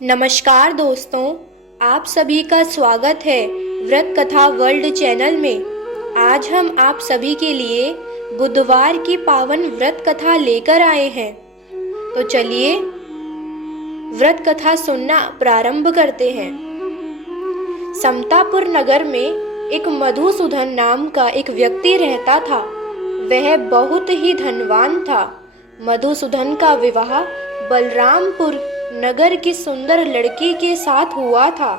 नमस्कार दोस्तों, आप सभी का स्वागत है व्रत कथा वर्ल्ड चैनल में। आज हम आप सभी के लिए बुधवार की पावन व्रत कथा लेकर आए हैं। तो चलिए व्रत कथा सुनना प्रारंभ करते हैं। समतापुर नगर में एक मधुसूदन नाम का एक व्यक्ति रहता था। वह बहुत ही धनवान था। मधुसूदन का विवाह बलरामपुर नगर की सुंदर लड़की के साथ हुआ था।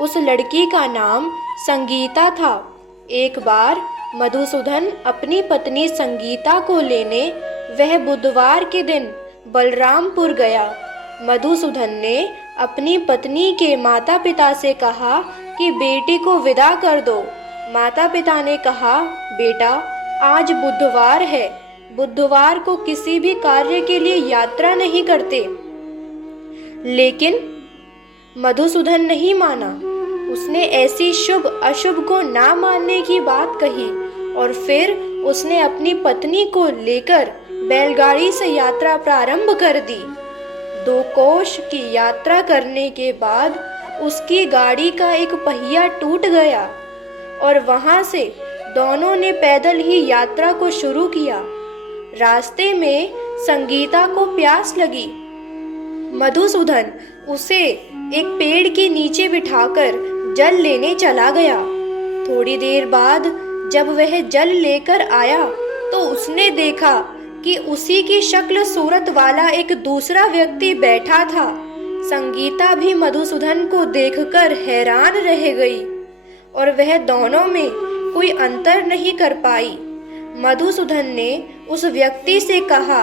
उस लड़की का नाम संगीता था। एक बार मधुसूदन अपनी पत्नी संगीता को लेने वह बुधवार के दिन बलरामपुर गया। मधुसूदन ने अपनी पत्नी के माता पिता से कहा कि बेटी को विदा कर दो। माता पिता ने कहा, बेटा आज बुधवार है, बुधवार को किसी भी कार्य के लिए यात्रा नहीं करते। लेकिन मधुसूदन नहीं माना। उसने ऐसी शुभ अशुभ को ना मानने की बात कही और फिर उसने अपनी पत्नी को लेकर बैलगाड़ी से यात्रा प्रारंभ कर दी। 2 कोस की यात्रा करने के बाद उसकी गाड़ी का एक पहिया टूट गया और वहां से दोनों ने पैदल ही यात्रा को शुरू किया। रास्ते में संगीता को प्यास लगी। मधुसूदन उसे एक पेड़ के नीचे बिठाकर जल लेने चला गया। थोड़ी देर बाद जब वह जल लेकर आया तो उसने देखा कि उसी की शक्ल सूरत वाला एक दूसरा व्यक्ति बैठा था। संगीता भी मधुसूदन को देखकर हैरान रह गई और वह दोनों में कोई अंतर नहीं कर पाई। मधुसूदन ने उस व्यक्ति से कहा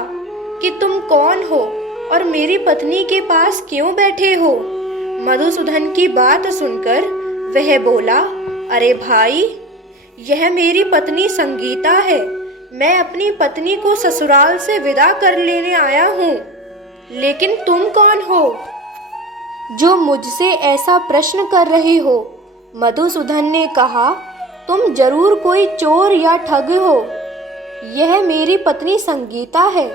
कि तुम कौन हो और मेरी पत्नी के पास क्यों बैठे हो? मधुसूदन की बात सुनकर वह बोला, अरे भाई, यह मेरी पत्नी संगीता है। मैं अपनी पत्नी को ससुराल से विदा कर लेने आया हूँ। लेकिन तुम कौन हो जो मुझसे ऐसा प्रश्न कर रहे हो? मधुसूदन ने कहा, तुम जरूर कोई चोर या ठग हो। यह मेरी पत्नी संगीता है।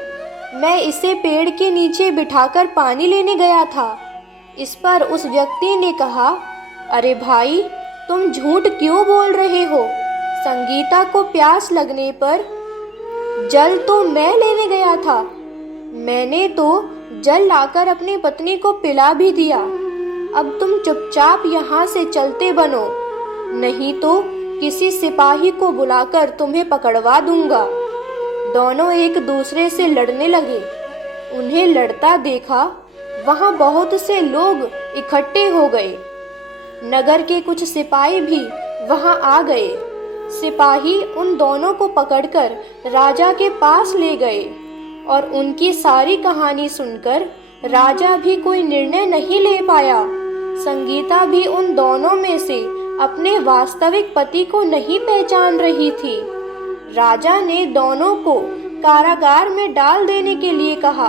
मैं इसे पेड़ के नीचे बिठाकर पानी लेने गया था। इस पर उस व्यक्ति ने कहा, अरे भाई, तुम झूठ क्यों बोल रहे हो? संगीता को प्यास लगने पर जल तो मैं लेने गया था। मैंने तो जल लाकर अपनी पत्नी को पिला भी दिया। अब तुम चुपचाप यहाँ से चलते बनो, नहीं तो किसी सिपाही को बुलाकर तुम्हें पकड़वा दूंगा। दोनों एक दूसरे से लड़ने लगे। उन्हें लड़ता देखा वहां बहुत से लोग इकट्ठे हो गए। नगर के कुछ सिपाही भी वहां आ गए। सिपाही उन दोनों को पकड़कर राजा के पास ले गए और उनकी सारी कहानी सुनकर राजा भी कोई निर्णय नहीं ले पाया। संगीता भी उन दोनों में से अपने वास्तविक पति को नहीं पहचान रही थी। राजा ने दोनों को कारागार में डाल देने के लिए कहा।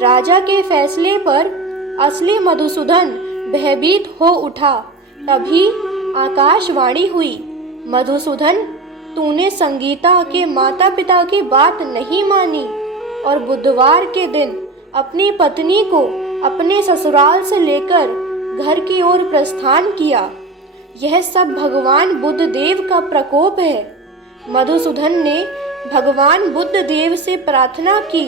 राजा के फैसले पर असली मधुसूदन भयभीत हो उठा। तभी आकाशवाणी हुई, मधुसूदन, तूने संगीता के माता पिता की बात नहीं मानी और बुधवार के दिन अपनी पत्नी को अपने ससुराल से लेकर घर की ओर प्रस्थान किया। यह सब भगवान बुद्ध देव का प्रकोप है। मधुसूदन ने भगवान बुद्ध देव से प्रार्थना की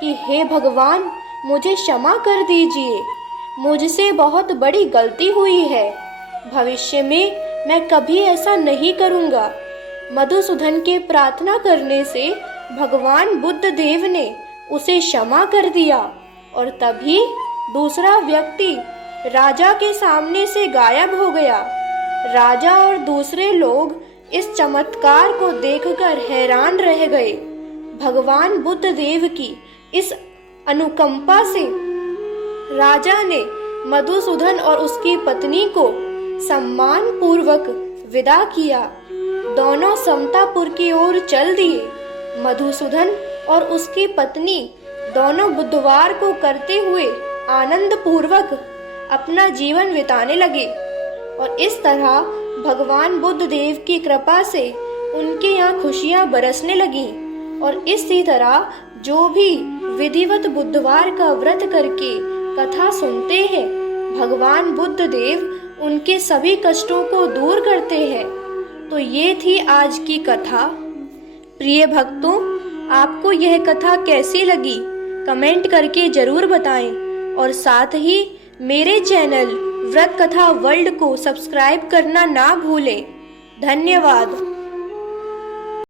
कि हे भगवान, मुझे क्षमा कर दीजिए। मुझसे बहुत बड़ी गलती हुई है। भविष्य में मैं कभी ऐसा नहीं करूँगा। मधुसूदन के प्रार्थना करने से भगवान बुद्ध देव ने उसे क्षमा कर दिया और तभी दूसरा व्यक्ति राजा के सामने से गायब हो गया। राजा और दूसरे लोग इस चमत्कार को देखकर हैरान रह गए। भगवान बुद्ध देव की इस अनुकंपा से राजा ने मधुसूदन और उसकी पत्नी को सम्मान पूर्वक विदा किया। दोनों समतापुर की ओर चल दिए। मधुसूदन और उसकी पत्नी दोनों बुधवार को करते हुए आनंद पूर्वक अपना जीवन बिताने लगे और इस तरह भगवान बुद्ध देव की कृपा से उनके यहाँ खुशियाँ बरसने लगीं और इसी तरह जो भी विधिवत बुधवार का व्रत करके कथा सुनते हैं भगवान बुद्ध देव उनके सभी कष्टों को दूर करते हैं। तो ये थी आज की कथा। प्रिय भक्तों, आपको यह कथा कैसी लगी कमेंट करके ज़रूर बताएं और साथ ही मेरे चैनल व्रत कथा वर्ल्ड को सब्सक्राइब करना ना भूलें। धन्यवाद।